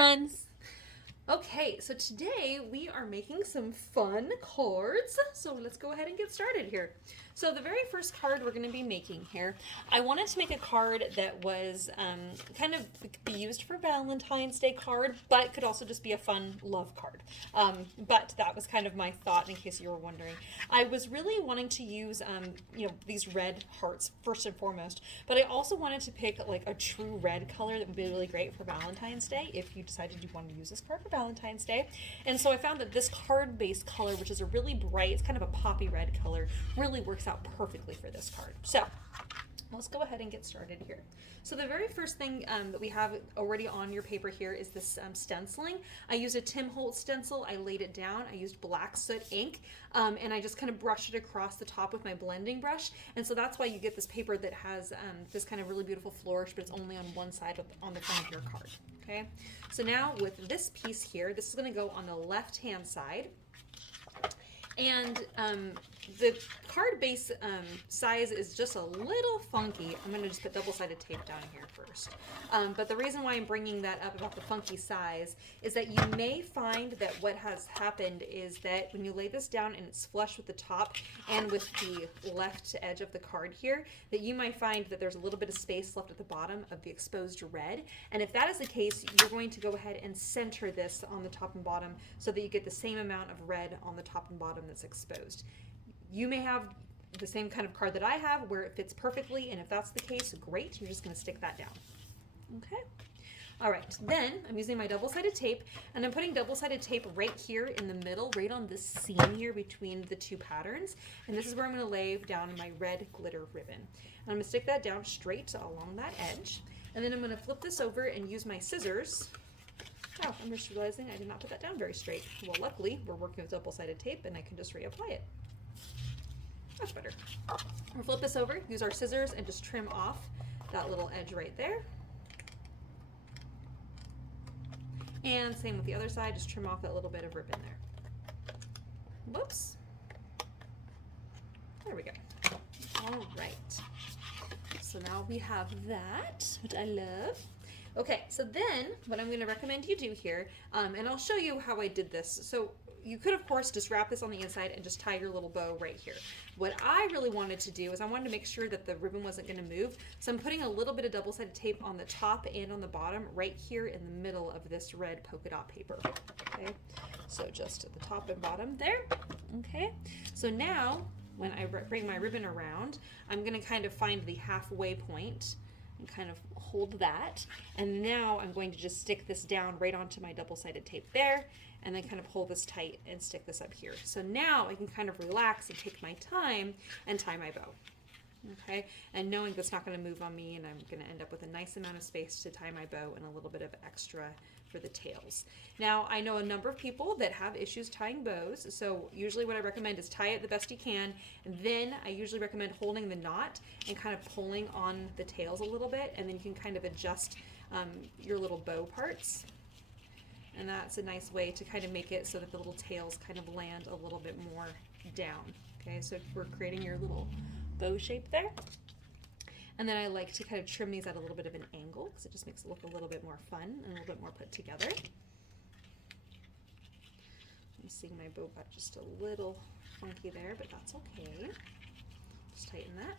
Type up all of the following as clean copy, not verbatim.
friends! Okay, so today we are making some fun cards. So let's go ahead and get started here. So the very first card we're going to be making here, I wanted to make a card that was kind of be used for Valentine's Day card, but could also just be a fun love card. But that was kind of my thought in case you were wondering. I was really wanting to use, these red hearts first and foremost, but I also wanted to pick like a true red color that would be really great for Valentine's Day if you decided you wanted to use this card for Valentine's Day. And so I found that this card-based color, which is a really bright, it's kind of a poppy red color, really works out perfectly for this card. So let's go ahead and get started here. So the very first thing that we have already on your paper here is this stenciling. I used a Tim Holtz stencil. I laid it down. I used black soot ink, and I just kind of brushed it across the top with my blending brush. And so that's why you get this paper that has this kind of really beautiful flourish, but it's only on one side on the front of your card. Okay. So now with this piece here, this is going to go on the left-hand side. And the card base size is just a little funky. I'm going to just put double-sided tape down here first. But the reason why I'm bringing that up about the funky size is that you may find that what has happened is that when you lay this down and it's flush with the top and with the left edge of the card here, that you might find that there's a little bit of space left at the bottom of the exposed red. And if that is the case, you're going to go ahead and center this on the top and bottom so that you get the same amount of red on the top and bottom that's exposed. You may have the same kind of card that I have where it fits perfectly, and if that's the case, great. You're just going to stick that down. Okay. All right, then I'm using my double-sided tape, and I'm putting double-sided tape right here in the middle, right on this seam here between the two patterns, and this is where I'm going to lay down my red glitter ribbon. And I'm going to stick that down straight along that edge, and then I'm going to flip this over and use my scissors. Oh, I'm just realizing I did not put that down very straight. Well, luckily, we're working with double-sided tape, and I can just reapply it. Much better. We'll flip this over, use our scissors, and just trim off that little edge right there. And same with the other side, just trim off that little bit of ribbon there. Whoops. There we go. All right. So now we have that, which I love. Okay, so then what I'm going to recommend you do here, and I'll show you how I did this. So you could, of course, just wrap this on the inside and just tie your little bow right here. What I really wanted to do is I wanted to make sure that the ribbon wasn't going to move. So I'm putting a little bit of double-sided tape on the top and on the bottom right here in the middle of this red polka dot paper. Okay, so just at the top and bottom there. Okay, so now when I bring my ribbon around, I'm going to kind of find the halfway point and kind of hold that. And now I'm going to just stick this down right onto my double-sided tape there, and then kind of hold this tight and stick this up here. So now I can kind of relax and take my time and tie my bow. Okay, and knowing that's not going to move on me, and I'm going to end up with a nice amount of space to tie my bow and a little bit of extra for the tails. Now, I know a number of people that have issues tying bows, so usually what I recommend is tie it the best you can, and then I usually recommend holding the knot and kind of pulling on the tails a little bit, and then you can kind of adjust your little bow parts. And that's a nice way to kind of make it so that the little tails kind of land a little bit more down. Okay, so we're creating your little bow shape there. And then I like to kind of trim these at a little bit of an angle because it just makes it look a little bit more fun and a little bit more put together. I'm seeing my bow got just a little funky there, but that's okay. Just tighten that.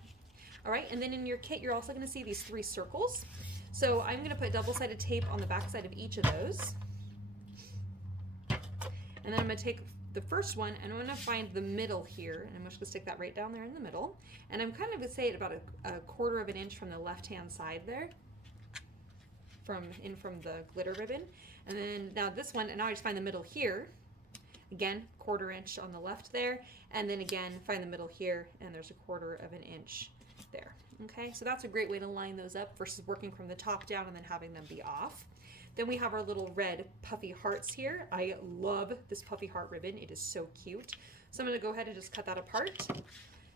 All right, and then in your kit, you're also going to see these 3 circles. So I'm going to put double-sided tape on the back side of each of those. And then I'm going to take the first one and I'm going to find the middle here, and I'm just going to stick that right down there in the middle. And I'm kind of going to say it about a 1/4 of an inch from the left-hand side there, from the glitter ribbon. And then now this one, and now I just find the middle here. Again, 1/4 inch on the left there, and then again find the middle here, and there's a 1/4 of an inch there. Okay, so that's a great way to line those up versus working from the top down and then having them be off. Then we have our little red puffy hearts here. I love this puffy heart ribbon. It is so cute. So I'm going to go ahead and just cut that apart.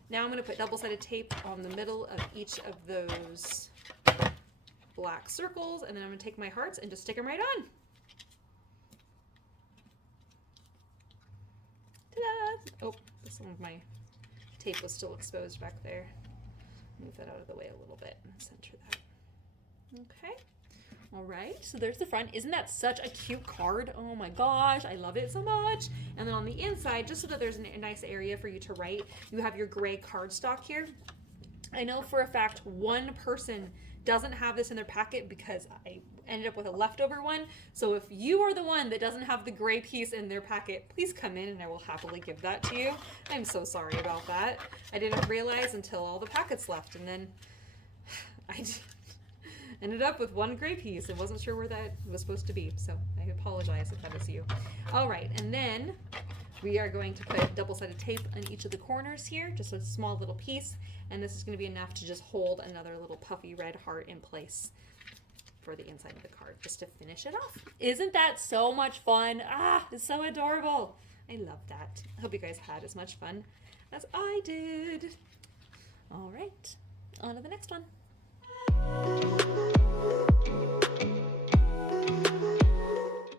Now I'm going to put double-sided tape on the middle of each of those black circles, and then I'm going to take my hearts and just stick them right on. Ta-da! Oh, some of my tape was still exposed back there. Move that out of the way a little bit and center that. Okay. All right, so there's the front. Isn't that such a cute card? Oh my gosh, I love it so much. And then on the inside, just so that there's a nice area for you to write, you have your gray cardstock here. I know for a fact one person doesn't have this in their packet because I ended up with a leftover one. So if you are the one that doesn't have the gray piece in their packet, please come in and I will happily give that to you. I'm so sorry about that. I didn't realize until all the packets left, and then I ended up with one gray piece and wasn't sure where that was supposed to be. So I apologize if that is you. All right, and then we are going to put double-sided tape on each of the corners here, just a small little piece, and this is going to be enough to just hold another little puffy red heart in place for the inside of the card, just to finish it off. Isn't that so much fun? Ah, it's so adorable. I love that. I hope you guys had as much fun as I did. All right, on to the next one.